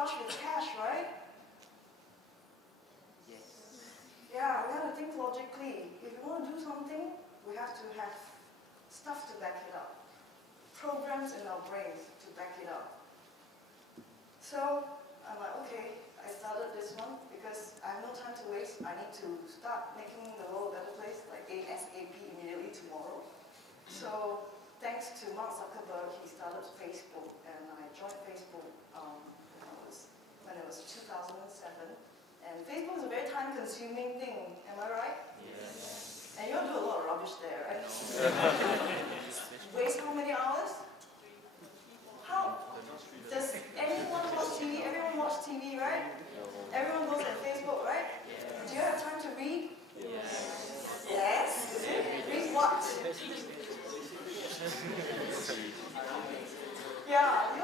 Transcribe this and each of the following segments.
flush with cash, right? Yes. Yeah, we have to think logically. If we want to do something, we have to have stuff to back it up. Programs in our brains to back it up. So I'm like, okay, I started this one because I have no time to waste. I need to start making the world a better place, like ASAP immediately tomorrow. So thanks to Mark Zuckerberg, he started Facebook, and I joined Facebook when it was 2007. And Facebook is a very time-consuming thing, am I right? Yes. And you all do a lot of rubbish there, right? Waste how many hours? How? Does anyone watch TV? Everyone watch TV, right? Everyone goes on Facebook, right? Do you have time to read? Yes. Yes? Read what? Yeah,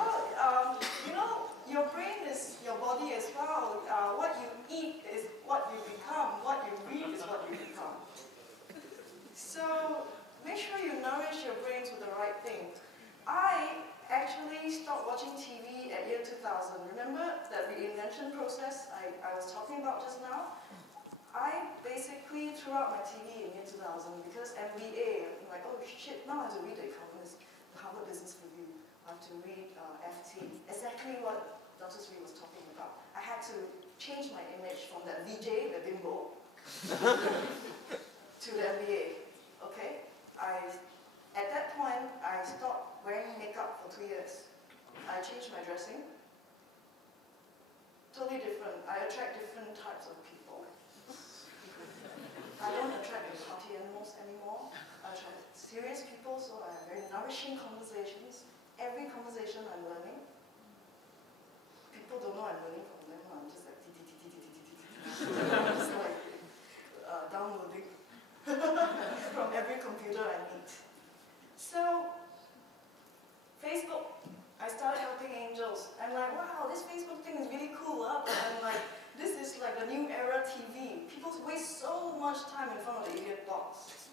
your brain is your body as well. What you eat is what you become. What you read is what you become. So make sure you nourish your brains with the right thing. I actually stopped watching TV at year 2000. Remember that reinvention process I was talking about just now? I basically threw out my TV in year 2000 because MBA, I'm like, oh shit, now I have to read The Economist, the Harvard Business Review. I have to read FT, exactly what Dr. Sri was talking about. I had to change my image from that VJ, the bimbo, to the MBA, okay? At that point, I stopped wearing makeup for 2 years. I changed my dressing. Totally different. I attract different types of people. I don't attract the party animals anymore. I attract serious people, so I have very nourishing conversations. Every conversation I'm learning. People don't know I'm learning from them. I'm just like, just like downloading from every computer I meet. So, Facebook, I started helping angels. I'm like, wow, this Facebook thing is really cool, huh? But I'm like, this is like the new era TV. People waste so much time in front of the idiot box.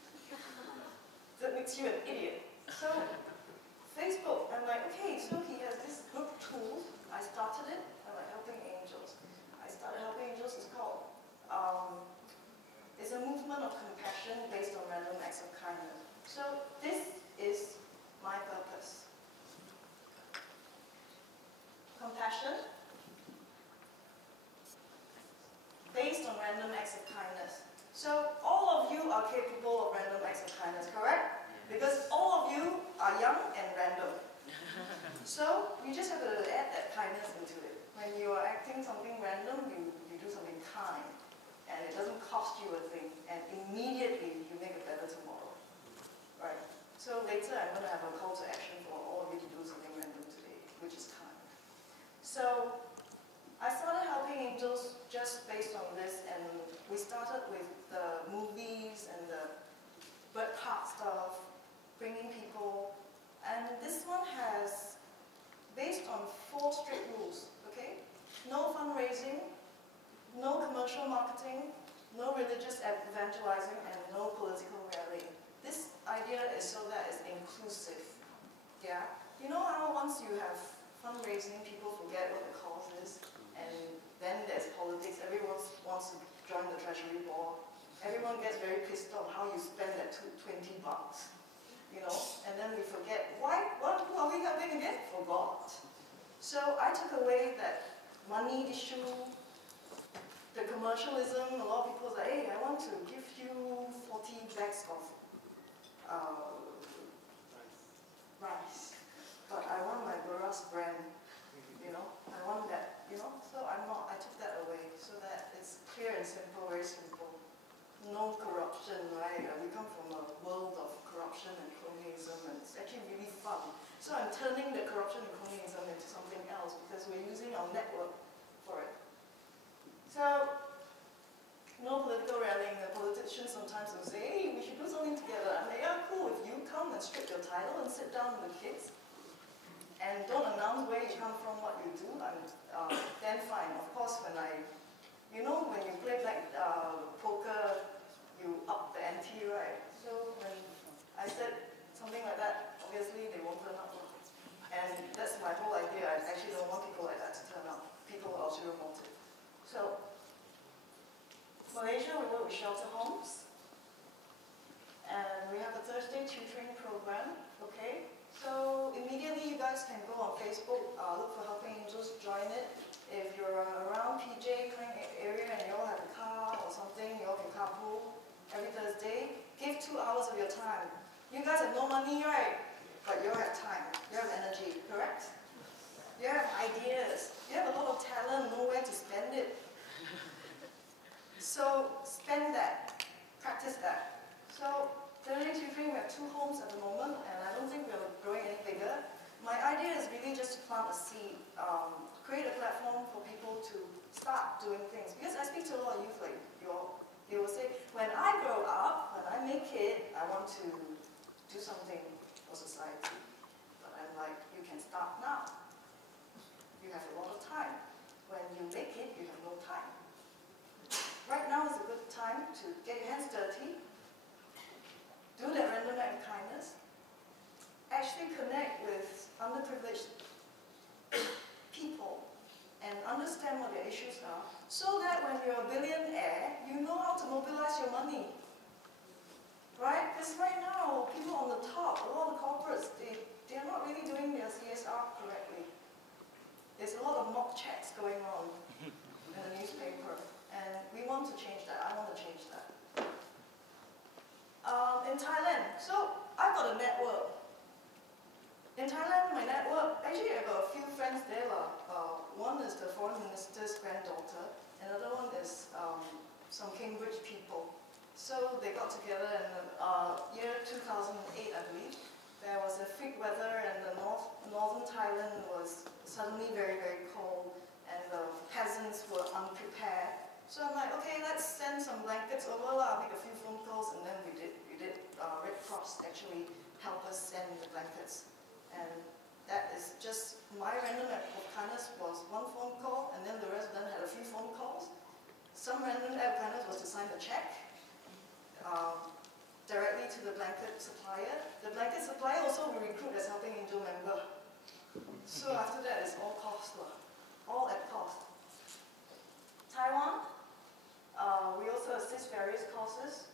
That makes you an idiot. So, Facebook, I'm like, okay, so he has this group tool. I started it. I'm like, helping angels. I started helping angels. It's called, it's a movement of compassion based on random acts of kindness. So this is my purpose. Compassion based on random acts of kindness. So all of you are capable of random acts of kindness, correct? Because all of you are young and random. So you just have to add that kindness into it. When you are acting something random, you do something kind. And it doesn't cost you a thing. And immediately you make it better tomorrow. Right? So later I'm going to have a call to action for all of you to do something random today, which is kind. So I started helping angels just based on this, and we started with the movies and the bird park stuff, bringing people. And this one has, based on 4 strict rules, okay? No fundraising, no commercial marketing, no religious evangelizing, and no political rallying. This idea is so that it's inclusive, yeah? You know how once you have fundraising, people forget what the cause is, and then there's politics, everyone wants to join the treasury board. Everyone gets very pissed off how you spend that $20, you know, and then we forget, who are we helping again? For God. So I took away that money issue, the commercialism. A lot of people say, hey, I want to give you 40 bags of rice, but I want my Baras brand, you know, I want that, you know, so I took that away so that it's clear and simple, very simple. No corruption, right? We come from a world of corruption and cronyism, and it's actually really fun. So I'm turning the corruption and cronyism into something else because we're using our network for it. So, no political rallying. The politicians sometimes will say, hey, we should do something together. I'm like, yeah, cool, if you come and strip your title and sit down with the kids and don't announce where you carpool every Thursday. Give 2 hours of your time. You guys have no money, right? But you have time. You have energy, correct? You have ideas. You have a lot of talent, nowhere to spend it. So spend that. Practice that. So generally speaking, we have 2 homes at the moment, and I don't think we're growing any bigger. My idea is really just to plant a seed, create a platform for people to start doing things. Because I speak to a lot of youth like you all, they will say, when I grow up, when I make it, I want to do something for society. But I'm like, you can start now. You have a lot of time. When you make it, you have no time. Right now is a good time to get your hands dirty, do that random act of kindness, actually connect with underprivileged people and understand what their issues are, so that when you're a billionaire, you know how to mobilize your money. Right? Because right now, people on the top, a lot of corporates, they're not really doing their CSR correctly. There's a lot of mock checks going on in the newspaper, and we want to change that. I want to change that. In Thailand, so I've got a network. In Thailand, my network, actually I've got a few friends there. One is the foreign minister's granddaughter, another one is some Cambridge people. So they got together in the year 2008, I believe. There was a freak weather and the northern Thailand was suddenly very, very cold and the peasants were unprepared. So I'm like, okay, let's send some blankets over, I'll make a few phone calls, and then we did. Red Cross actually helped us send the blankets. And that is just my random act of kindness was 1 phone call, and then the rest of them had a few phone calls. Some random act of kindness was to sign a check directly to the blanket supplier. The blanket supplier also will recruit as helping angel member. So after that, it's all cost, all at cost. Taiwan, we also assist various causes.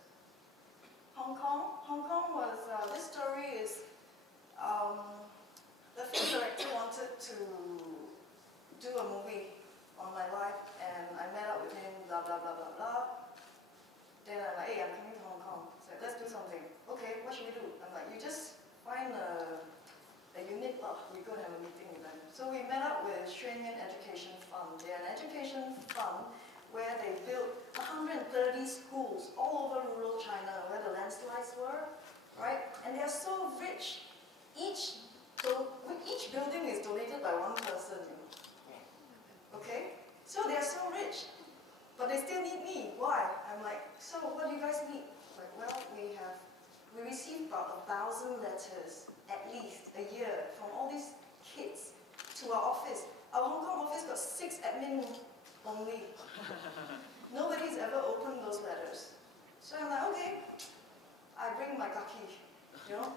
Hong Kong was, this story is, the film director wanted to do a movie on my life, and I met up with him, blah, blah, blah, blah, blah. Then I'm like, hey, I'm coming to Hong Kong. So let's do something. Okay, what should we do? I'm like, you just find a unit, we go and have a meeting with them. So we met up with Xuan Yuan Education Fund. They're an education fund where they built 130 schools all over rural China where the landslides were, right? And they're so rich. Each building is donated by 1 person, okay? So they're so rich, but they still need me. Why? I'm like, so what do you guys need? Like, well, we receive about 1,000 letters at least a year from all these kids to our office. Our Hong Kong office got 6 admin only. Nobody's ever opened those letters. So I'm like, okay, I bring my kaki, you know?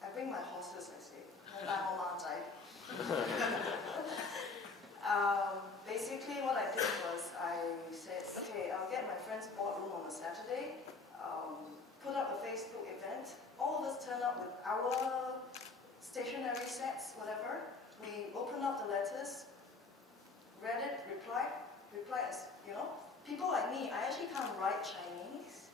I bring my horses, I say. Basically what I did was I said, okay, I'll get my friend's boardroom on a Saturday, put up a Facebook event. All of us turn up with our stationery sets, whatever. We open up the letters, read it, replied as, you know. People like me, I actually can't write Chinese.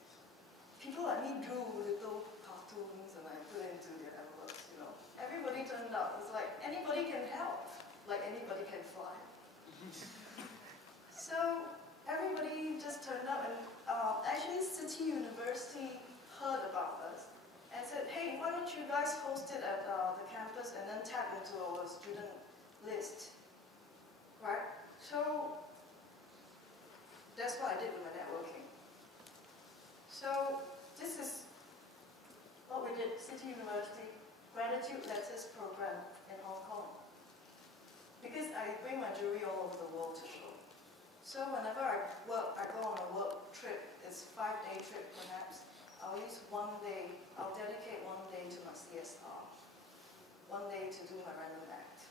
People like me drew little cartoons and I put it into their envelopes, you know. Everybody turned up. It's like anybody can help, like anybody can fly. So everybody just turned up, and actually City University heard about us and said, hey, why don't you guys host it at the campus and then tap into our student list, right? So that's what I did with my networking. So this is what we did, City University Gratitude Letters Program in Hong Kong. Because I bring my jewelry all over the world to show. So whenever I go on a work trip, it's a 5-day trip perhaps, I'll use 1 day, I'll dedicate 1 day to my CSR. 1 day to do my random act.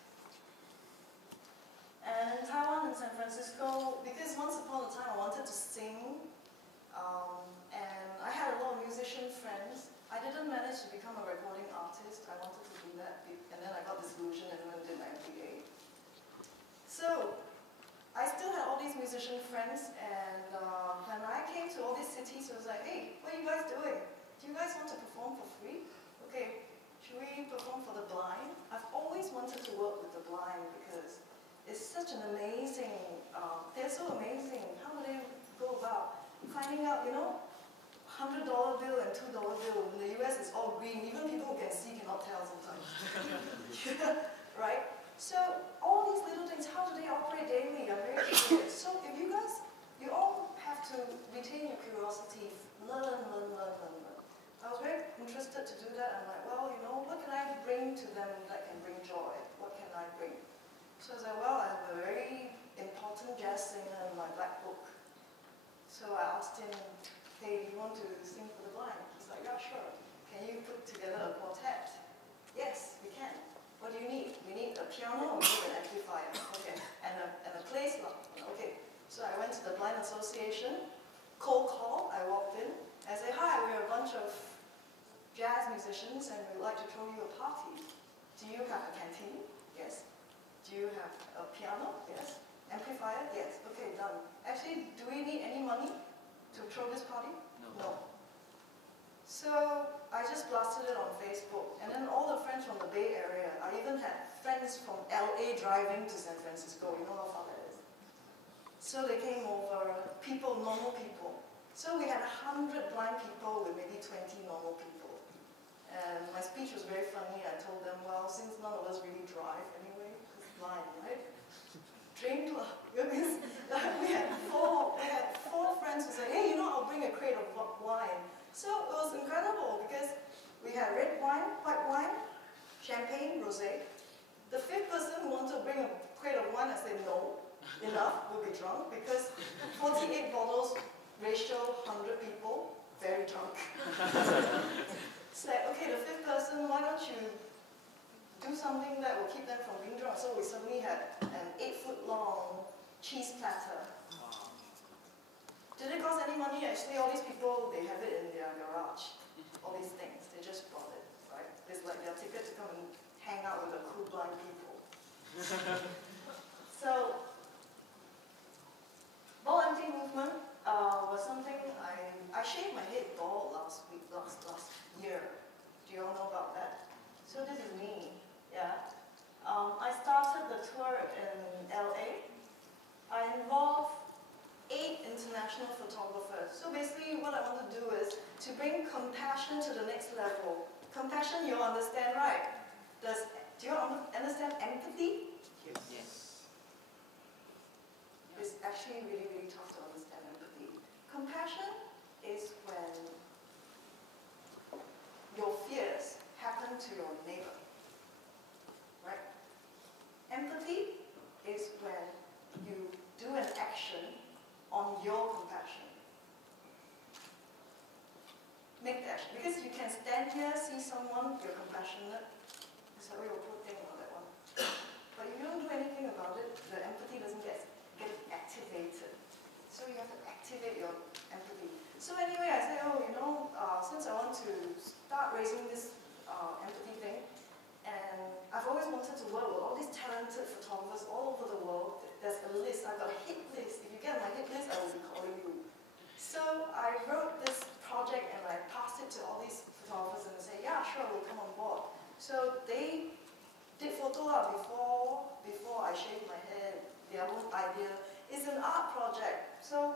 And in Taiwan and San Francisco, because once upon a time I wanted to sing, and I had a lot of musician friends. I didn't manage to become a recording artist. I wanted to do that, and then I got disillusioned and went and did my MBA. So I still had all these musician friends, and when we performed for the blind. I've always wanted to work with the blind because it's such an amazing, they're so amazing. How do they go about finding out, you know, $100 bill and $2 bill. In the US, it's all green. Even people who can see cannot tell sometimes. Right? So all these little things, how do they operate daily? I'm very curious. So if you guys, you all have to retain your curiosity, learn. I was very interested to do that. I'm like, well, you know, what can I bring to them that can bring joy? What can I bring? So I was like, well, I have a very important jazz singer in my black book. So I asked him, hey, do you want to sing for the blind? He's like, yeah, sure. Can you put together a quartet? Yes, we can. What do you need? We need a piano, we need an amplifier. Okay, and a place lock. Okay, so I went to the Blind Association, cold call, I walked in, I said, hi, we're a bunch of jazz musicians and we'd like to throw you a party. Do you have a canteen? Yes. Do you have a piano? Yes. Amplifier? Yes. Okay, done. Actually, do we need any money to throw this party? No. So I just blasted it on Facebook, and then all the friends from the Bay Area, I even had friends from LA driving to San Francisco, you know how far that is. So they came over, people, normal people. So we had 100 blind people with maybe 20 normal people. And my speech was very funny. I told them, well, since none of us really drive anyway, it's blind, right? Drink club. we had four friends who said, hey, you know, I'll bring a crate of wine. So it was incredible because we had red wine, white wine, champagne, rosé. The fifth person who wanted to bring a crate of wine, I said, no, enough, we'll be drunk because 48 bottles, ratio 100 people, very drunk. It's like, okay, the fifth person, why don't you do something that will keep them from being drunk? So we suddenly had an 8-foot-long cheese platter. Did it cost any money? Actually, all these people, they have it in their garage. All these things, they just bought it, right? It's like their ticket to come and hang out with the cool blind people. So, bald empty movement was something I shaved my head bald last year. Do you all know about that? So this is me, yeah. I started the tour in LA. I involved 8 international photographers. So basically what I want to do is to bring compassion to the next level. Compassion, you all understand, right? Do you all understand empathy? Yes. It's actually really, really tough to understand empathy. Compassion is when your fears happen to your neighbor, right? Empathy is when you do an action on your compassion. Make the action. Because you can stand here, see someone, you're compassionate. It's like, oh, you're poor thing or that one. But if you don't do anything about it, the empathy doesn't get activated. So you have to activate your empathy. So anyway, I said, oh, you know, since I want to start raising this empathy thing, and I've always wanted to work with all these talented photographers all over the world. There's a list, I've got a hit list. If you get my hit list, I will be calling you. So I wrote this project and I passed it to all these photographers and they said, yeah, sure, we'll come on board. So they did photo up before I shaved my head. Their own idea. It's an art project, so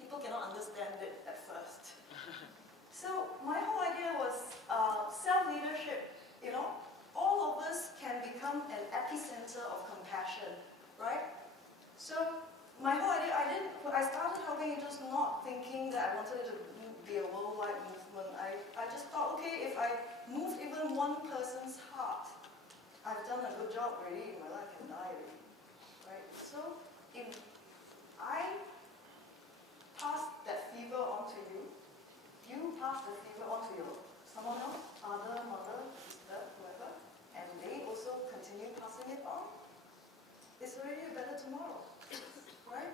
people cannot understand it at first. So my whole idea was self-leadership, you know? All of us can become an epicenter of compassion, right? So my whole idea, I started helping it just not thinking that I wanted it to be a worldwide movement. I just thought, okay, if I move even one person's heart, I've done a good job already in my life and die already, right? So if I pass that fever on to you, you pass the fever on to someone else, father, mother, sister, whoever, and they also continue passing it on, it's already a better tomorrow, right?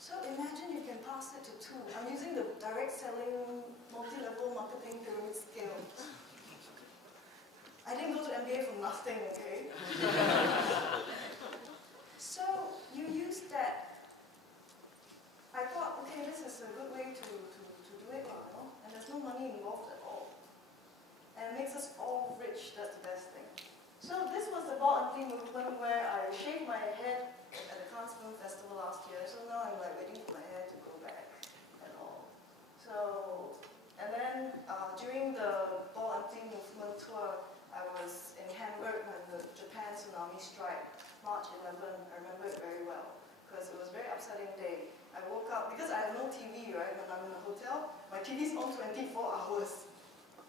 So imagine you can pass it to 2. I'm using the direct selling, multi-level marketing pyramid scale. I didn't go to MBA for nothing, okay? So you use that. I thought, okay, this is a good way to do it, you know? And there's no money involved at all. And it makes us all rich because I have no TV, right, when I'm in a hotel, my TV's on 24 hours.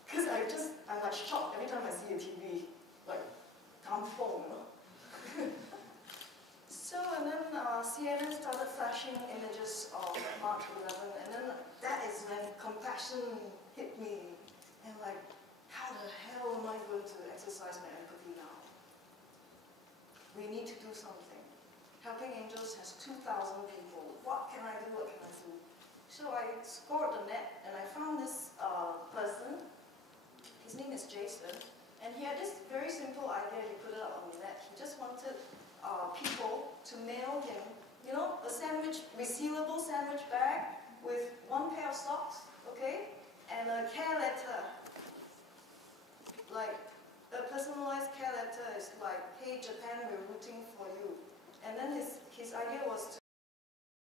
Because I'm like shocked every time I see a TV, like, dumb phone, you know? So, and then CNN started flashing images of March 11, and then that is when compassion hit me. And like, how the hell am I going to exercise my empathy now? We need to do something. Helping Angels has 2,000 people. What can I do? What can I do? So I scoured the net, and I found this person. His name is Jason, and he had this very simple idea. He put it up on the net. He just wanted people to mail him, you know, a sandwich, resealable sandwich bag with 1 pair of socks, okay, and a care letter. Like, a personalized care letter is like, hey Japan, we're